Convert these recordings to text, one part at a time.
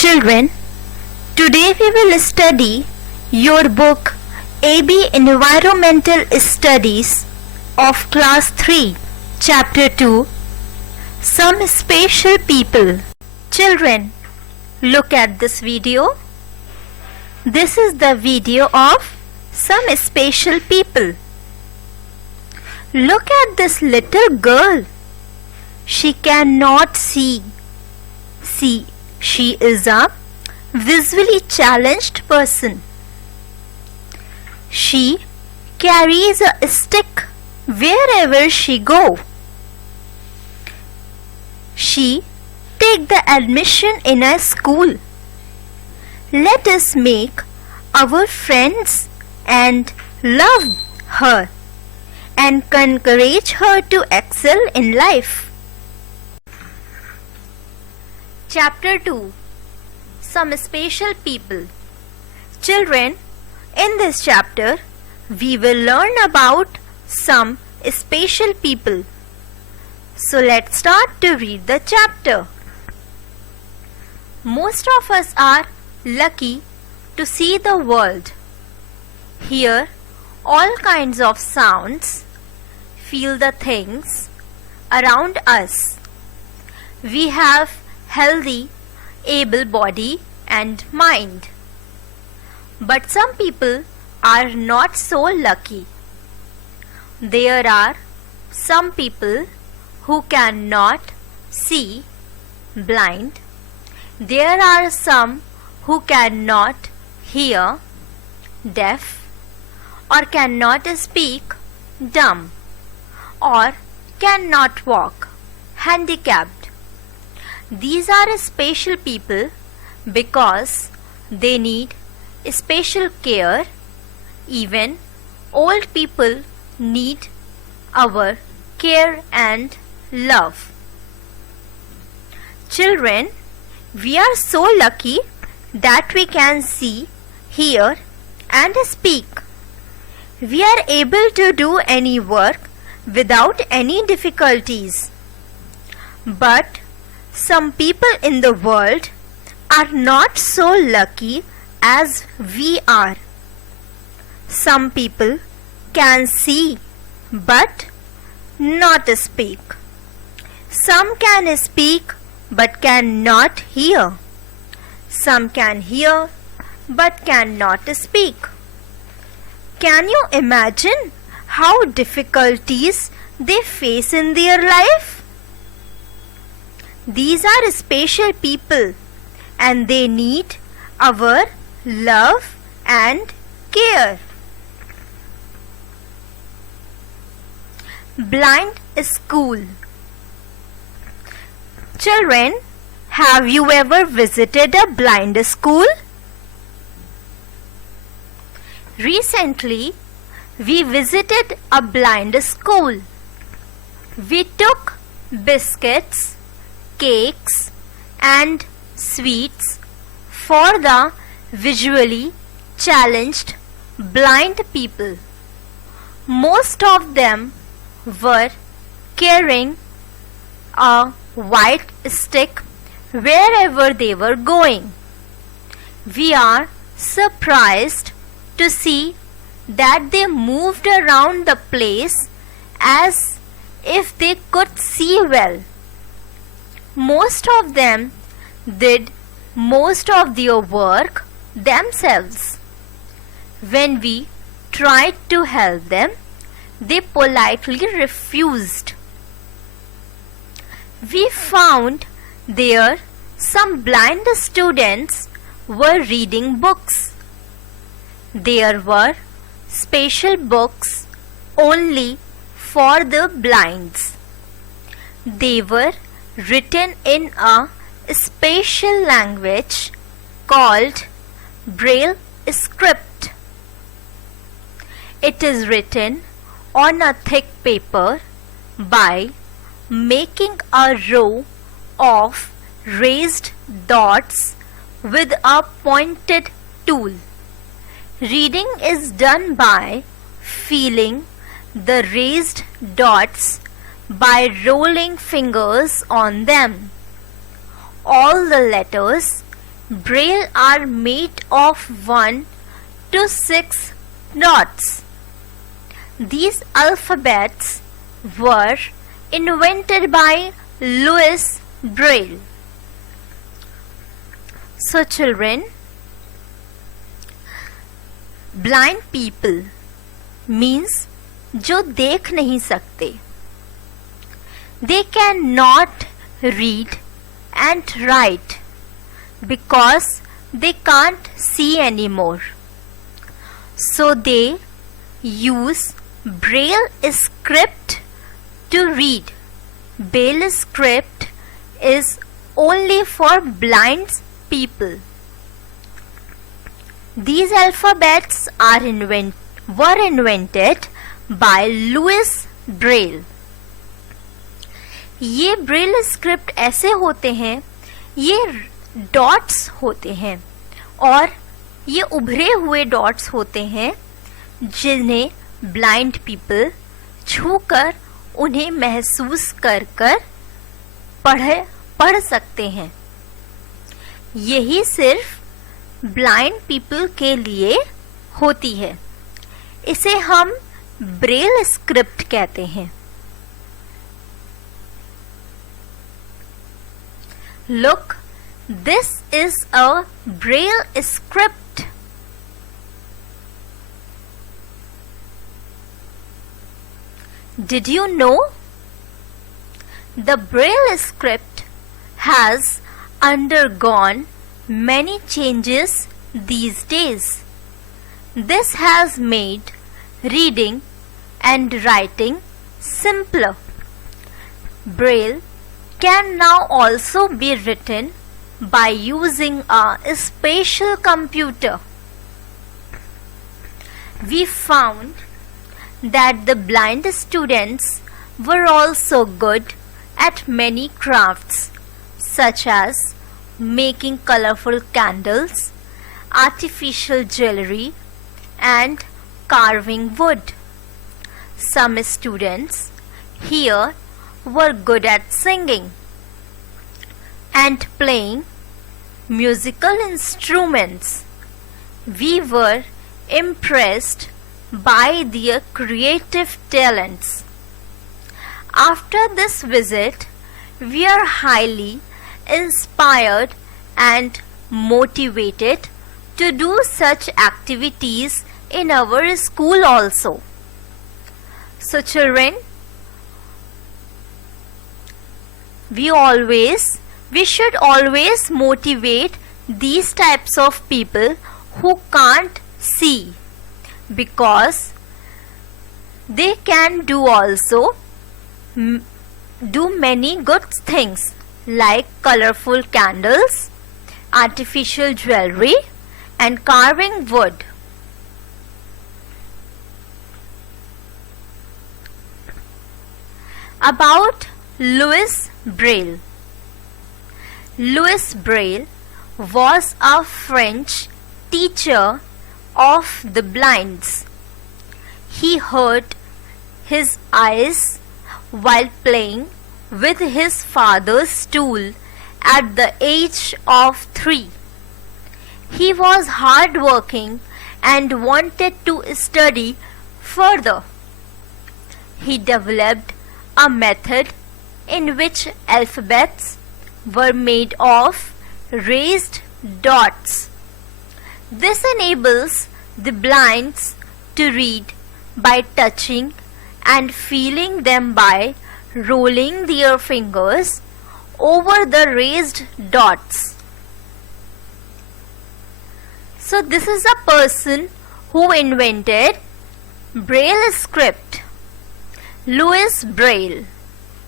Children, today we will study your book AB Environmental Studies of Class 3, Chapter 2, Some Special People. Children, look at this video. This is the video of some special people. Look at this little girl. She cannot see. See, she is a visually challenged person. She carries a stick wherever she go. She take the admission in a school. Let us make our friends and love her and encourage her to excel in life. Chapter 2, Some Special People. Children, in this chapter, we will learn about some special people. So let's start to read the chapter. Most of us are lucky to see the world, hear all kinds of sounds, feel the things around us. We have healthy, able body and mind. But some people are not so lucky. There are some people who cannot see, blind. There are some who cannot hear, deaf, or cannot speak, dumb, or cannot walk, handicapped. These are special people because they need special care. Even old people need our care and love. Children, we are so lucky that we can see, hear, and speak. We are able to do any work without any difficulties. But some people in the world are not so lucky as we are. Some people can see but not speak. Some can speak but cannot hear. Some can hear but cannot speak. Can you imagine how difficulties they face in their life? These are special people and they need our love and care. Blind school. Children, have you ever visited a blind school? Recently, we visited a blind school. We took biscuits, cakes and sweets for the visually challenged blind people. Most of them were carrying a white stick wherever they were going. We are surprised to see that they moved around the place as if they could see well. Most of them did most of their work themselves. When we tried to help them, they politely refused. We found there some blind students were reading books. There were special books only for the blinds. They were written in a special language called Braille script. It is written on a thick paper by making a row of raised dots with a pointed tool. Reading is done by feeling the raised dots by rolling fingers on them. All the letters Braille are made of 1 to 6 dots. These alphabets were invented by Louis Braille. So children, blind people means जो देख नहीं सकते. They cannot read and write because they can't see anymore. So they use Braille script to read. Braille script is only for blind people. These alphabets were invented by Louis Braille. ये Braille script ऐसे होते हैं, ये dots होते हैं और ये उभरे हुए डॉट्स होते हैं जिन्हें ब्लाइंड पीपल छूकर उन्हें महसूस कर पढ़ सकते हैं. यही सिर्फ ब्लाइंड पीपल के लिए होती है. इसे हम ब्रेल स्क्रिप्ट कहते हैं. Look, this is a Braille script. Did you know? The Braille script has undergone many changes these days. This has made reading and writing simpler. Braille can now also be written by using a special computer. We found that the blind students were also good at many crafts such as making colorful candles, artificial jewelry, and carving wood. Some students here were good at singing and playing musical instruments. We were impressed by their creative talents. After this visit, we are highly inspired and motivated to do such activities in our school also. So children, we should always motivate these types of people who can't see, because they can do many good things like colorful candles, artificial jewelry, and carving wood. About Louis Braille. Louis Braille was a French teacher of the blinds. He hurt his eyes while playing with his father's tool at the age of 3. He was hardworking and wanted to study further. He developed a method in which alphabets were made of raised dots. This enables the blinds to read by touching and feeling them by rolling their fingers over the raised dots. So this is a person who invented Braille script. Louis Braille.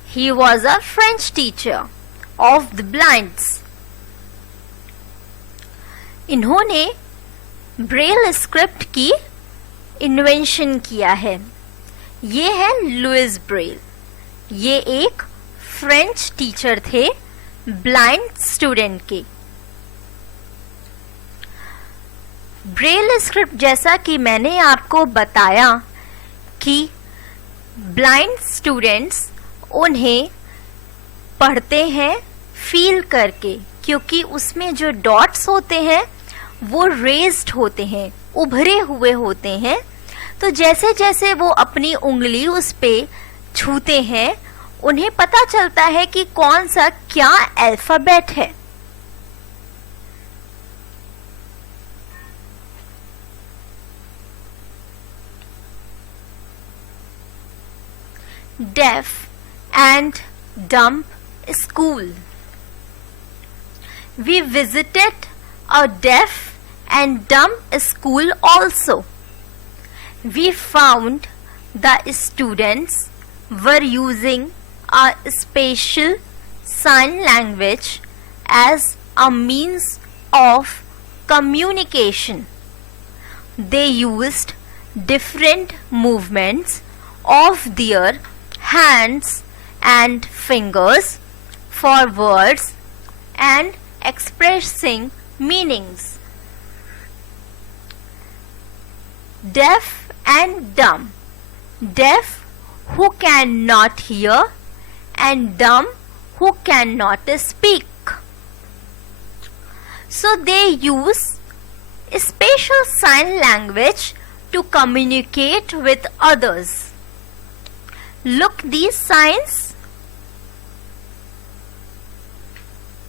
He was a French teacher of the blinds. इन्होंने Braille script की invention किया है. ये है Louis Braille. ये एक French teacher थे blind student के. ब्रेल स्क्रिप्ट, जैसा कि मैंने आपको बताया कि ब्लाइंड स्टूडेंट्स उन्हें पढ़ते हैं फील करके, क्योंकि उसमें जो डॉट्स होते हैं वो रेज्ड होते हैं, उभरे हुए होते हैं। तो जैसे जैसे वो अपनी उंगली उस पे छूते हैं उन्हें पता चलता है कि कौन सा क्या अल्फाबेट है। Deaf and dumb school. We visited a deaf and dumb school also. We found the students were using a special sign language as a means of communication. They used different movements of their hands and fingers for words and expressing meanings. Deaf and dumb. Deaf who cannot hear and dumb who cannot speak. So they use special sign language to communicate with others. Look these signs.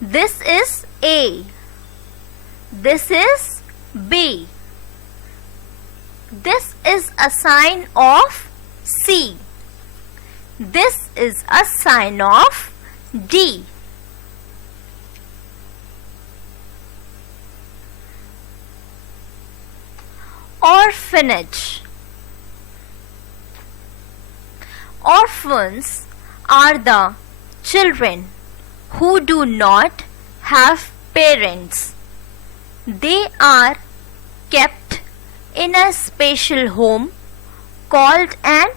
This is A. This is B. This is a sign of C. This is a sign of D. Orphanage. Orphans are the children who do not have parents. They are kept in a special home called an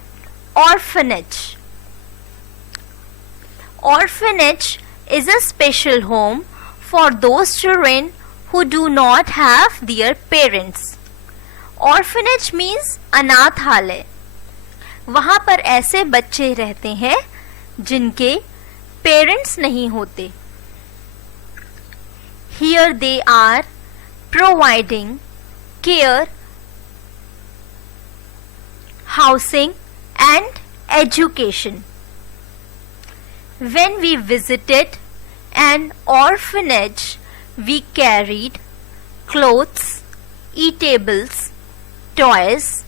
orphanage. Orphanage is a special home for those children who do not have their parents. Orphanage means अनाथालय। वहाँ पर ऐसे बच्चे रहते हैं जिनके parents नहीं होते। Here they are providing care, housing and education. When we visited an orphanage, we carried clothes, eatables, toys,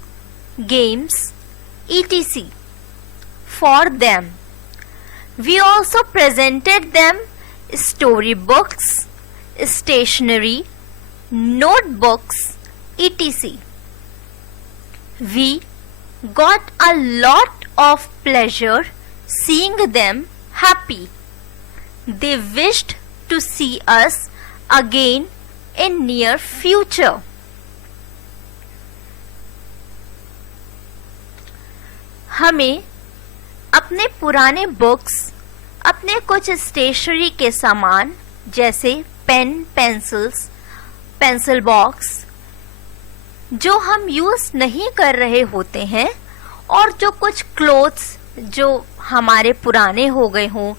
games, etc. for them. We also presented them storybooks, stationery, notebooks, etc. We got a lot of pleasure seeing them happy. They wished to see us again in near future. हमें अपने पुराने books, अपने कुछ stationery के सामान जैसे pen, pencils, pencil box जो हम यूज नहीं कर रहे होते हैं और जो कुछ क्लोथ्स जो हमारे पुराने हो गए हों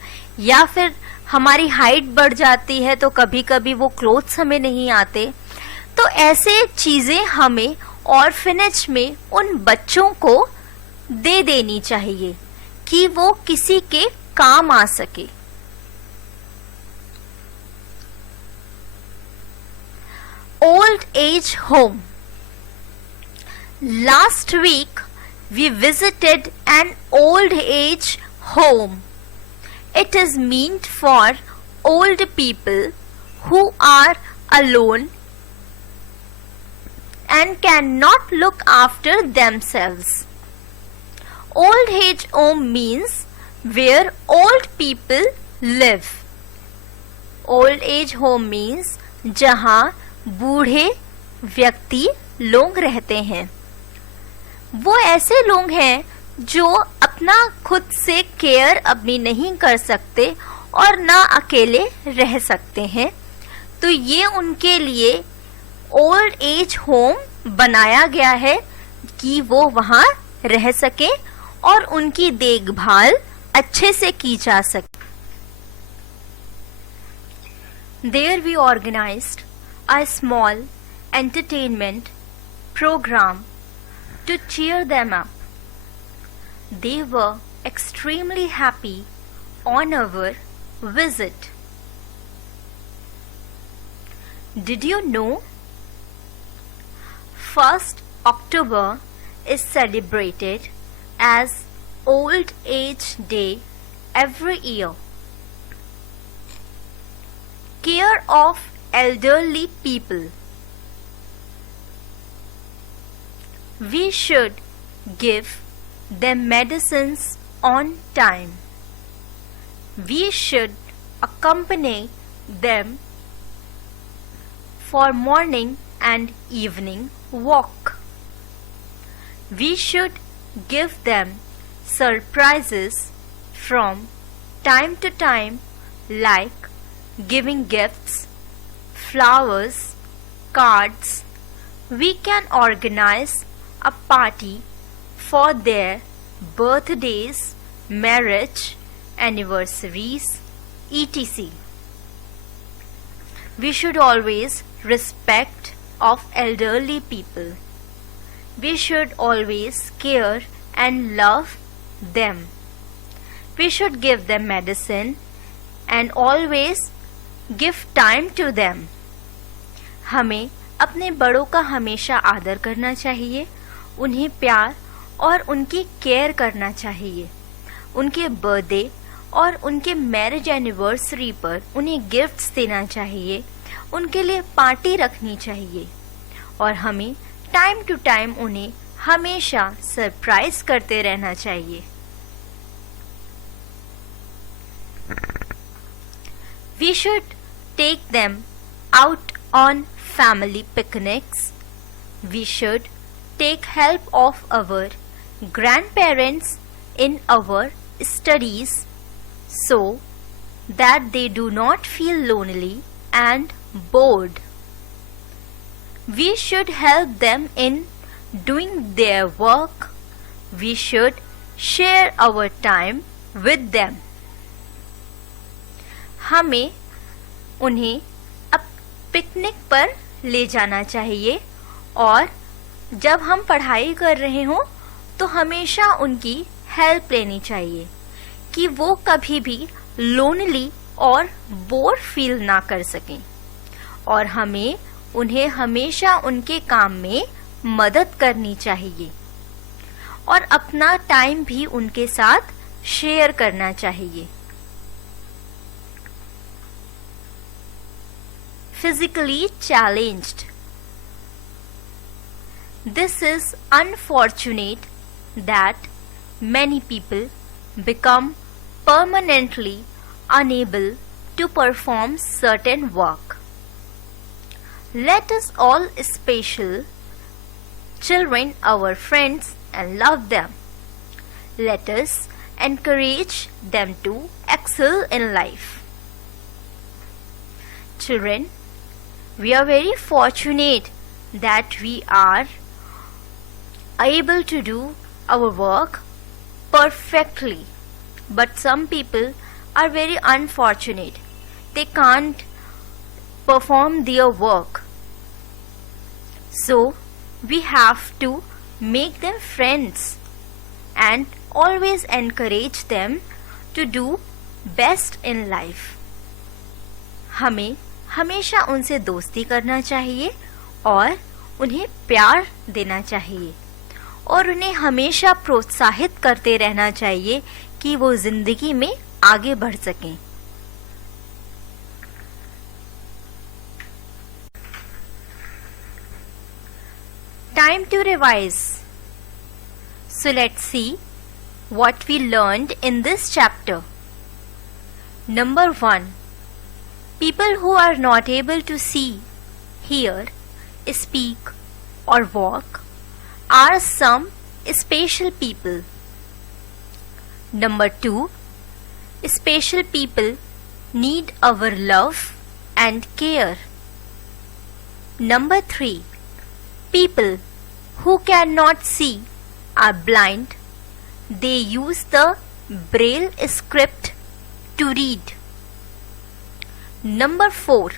या फिर हमारी हाइट बढ़ जाती है तो कभी कभी वो क्लोथ्स हमें नहीं आते, तो ऐसे चीजें हमें ऑर्फनेज में उन बच्चों को दे देनी चाहिए कि वो किसी के काम आ सके। Old age home. Last week we visited an old age home. It is meant for old people who are alone and cannot look after themselves. Old age home means where old people live. Old age home means जहाँ बूढ़े व्यक्ति लोग रहते हैं। वो ऐसे लोग हैं जो अपना खुद से केयर अपनी नहीं कर सकते और ना अकेले रह सकते हैं, तो ये उनके लिए ओल्ड एज होम बनाया गया है कि वो वहाँ रह सके और उनकी देखभाल अच्छे से की जा सके। There we organized a small entertainment program to cheer them up. They were extremely happy on our visit. Did you know? 1st October is celebrated as Old Age Day every year. Care of elderly people. We should give them medicines on time. We should accompany them for morning and evening walk. We should give them surprises from time to time, like giving gifts, flowers, cards. We can organize a party for their birthdays, marriage, anniversaries, etc. We should always respect of elderly people. We should always care and love them. We should give them medicine and always give time to them. हमें अपने बड़ों का हमेशा आदर करना चाहिए, उन्हें प्यार और उनकी केयर करना चाहिए. उनके बर्थडे और उनके मैरिज एनिवर्सरी पर उन्हें गिफ्ट्स देना चाहिए, उनके लिए पार्टी रखनी चाहिए और हमें टाइम टू टाइम उन्हें हमेशा सरप्राइज करते रहना चाहिए. We should take them out on family picnics. We should take help of our grandparents in our studies so that they do not feel lonely and bored. We should help them in doing their work. We should share our time with them. हमें उन्हें अब picnic पर ले जाना चाहिए और जब हम पढ़ाई कर रहे हों तो हमेशा उनकी हेल्प लेनी चाहिए कि वो कभी भी लोनली और बोर फील ना कर सकें और हमें उन्हें हमेशा उनके काम में मदद करनी चाहिए और अपना टाइम भी उनके साथ शेयर करना चाहिए. Physically challenged. This is unfortunate that many people become permanently unable to perform certain work. Let us all special children our friends and love them. Let us encourage them to excel in life. Children, we are very fortunate that we are able to do our work perfectly. But some people are very unfortunate. They can't perform their work. So we have to make them friends and always encourage them to do best in life. हमें हमेशा उनसे दोस्ती करना चाहिए और उन्हें प्यार देना चाहिए और उन्हें हमेशा प्रोत्साहित करते रहना चाहिए कि वो जिंदगी में आगे बढ़ सकें. Time to revise. So let's see what we learned in this chapter. Number 1. People who are not able to see, hear, speak or walk are some special people. Number 2. Special people need our love and care. Number 3. People who cannot see are blind. They use the Braille script to read. Number 4.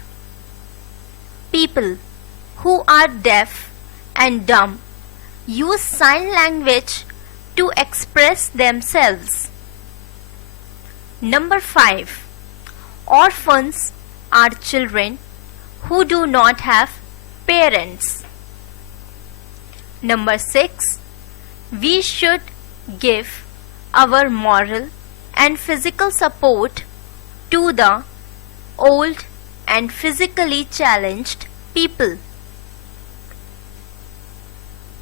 People who are deaf and dumb use sign language to express themselves. Number 5. Orphans are children who do not have parents. Number 6. We should give our moral and physical support to the old and physically challenged people.